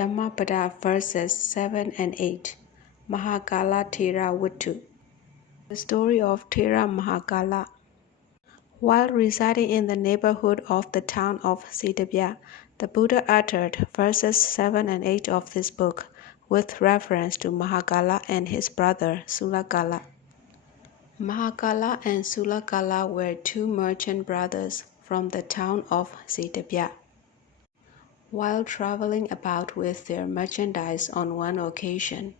Dhammapada verses 7 and 8. Mahakala Thera Vittu. The story of Thera Mahakala. While residing in the neighborhood of the town of Siddhabya, the Buddha uttered verses 7 and 8 of this book with reference to Mahakala and his brother Sulakala. Mahakala and Sulakala were two merchant brothers from the town of Siddhabya. While traveling about with their merchandise on one occasion,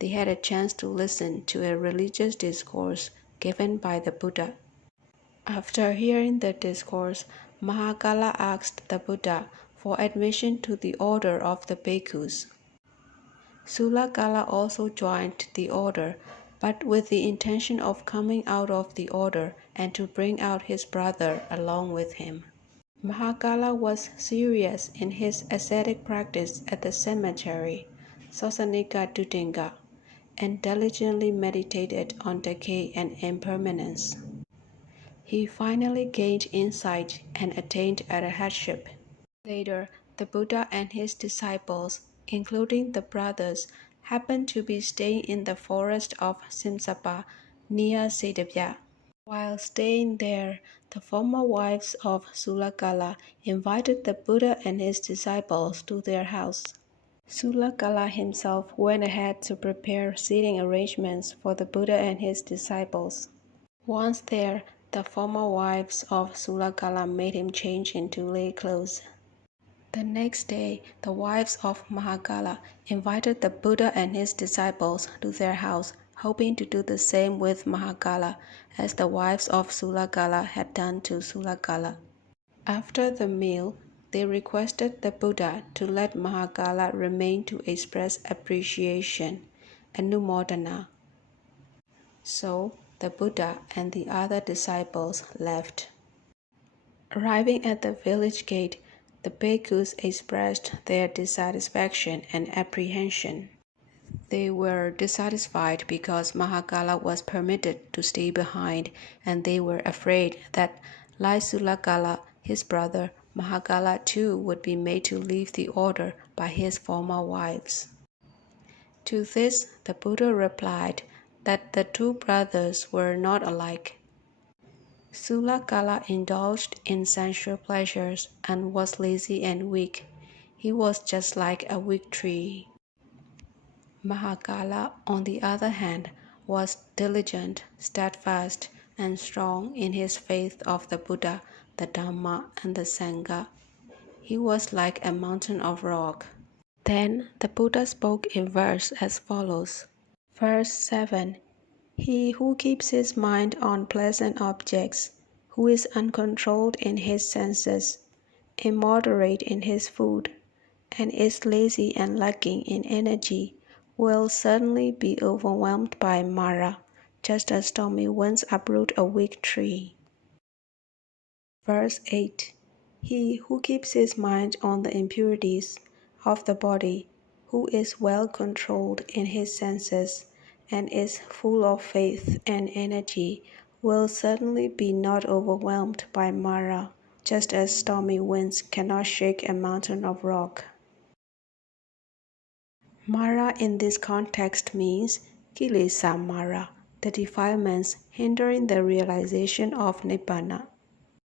they had a chance to listen to a religious discourse given by the Buddha. After hearing the discourse, Mahakala asked the Buddha for admission to the order of the bhikkhus. Sulakala also joined the order, but with the intention of coming out of the order and to bring out his brother along with him. Mahakala was serious in his ascetic practice at the cemetery, Sasanika Dutinga, and diligently meditated on decay and impermanence. He finally gained insight and attained arhatship. Later, the Buddha and his disciples, including the brothers, happened to be staying in the forest of Simsapa near Siddhabya. While staying there, the former wives of Sulakala invited the Buddha and his disciples to their house. Sulakala himself went ahead to prepare seating arrangements for the Buddha and his disciples. Once there, the former wives of Sulakala made him change into lay clothes. The next day, the wives of Mahakala invited the Buddha and his disciples to their house, hoping to do the same with Mahakala as the wives of Sulakala had done to Sulakala. After the meal, they requested the Buddha to let Mahakala remain to express appreciation, anumodana. So, the Buddha and the other disciples left. Arriving at the village gate, the bhikkhus expressed their dissatisfaction and apprehension. They were dissatisfied because Mahakala was permitted to stay behind, and they were afraid that, like Sulakala, his brother, Mahakala too would be made to leave the order by his former wives. To this, the Buddha replied that the two brothers were not alike. Sulakala indulged in sensual pleasures and was lazy and weak. He was just like a weak tree. Mahakala, on the other hand, was diligent, steadfast, and strong in his faith of the Buddha, the Dhamma, and the Sangha. He was like a mountain of rock. Then the Buddha spoke in verse as follows. Verse 7. He who keeps his mind on pleasant objects, who is uncontrolled in his senses, immoderate in his food, and is lazy and lacking in energy, will certainly be overwhelmed by Mara, just as stormy winds uproot a weak tree. Verse 8. He who keeps his mind on the impurities of the body, who is well controlled in his senses, and is full of faith and energy, will certainly be not overwhelmed by Mara, just as stormy winds cannot shake a mountain of rock. Mara in this context means Kilesa Mara, the defilements hindering the realization of Nibbana.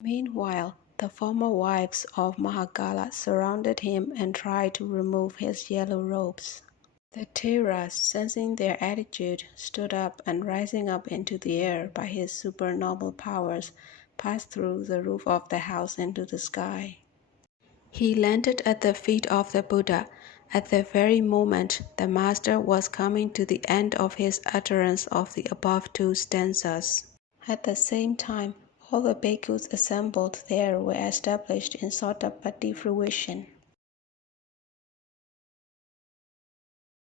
Meanwhile, the former wives of Mahakala surrounded him and tried to remove his yellow robes. The Thera, sensing their attitude, stood up and rising up into the air by his supernormal powers, passed through the roof of the house into the sky. He landed at the feet of the Buddha at the very moment the Master was coming to the end of his utterance of the above two stanzas. At the same time, all the bhikkhus assembled there were established in Sotapaddi fruition.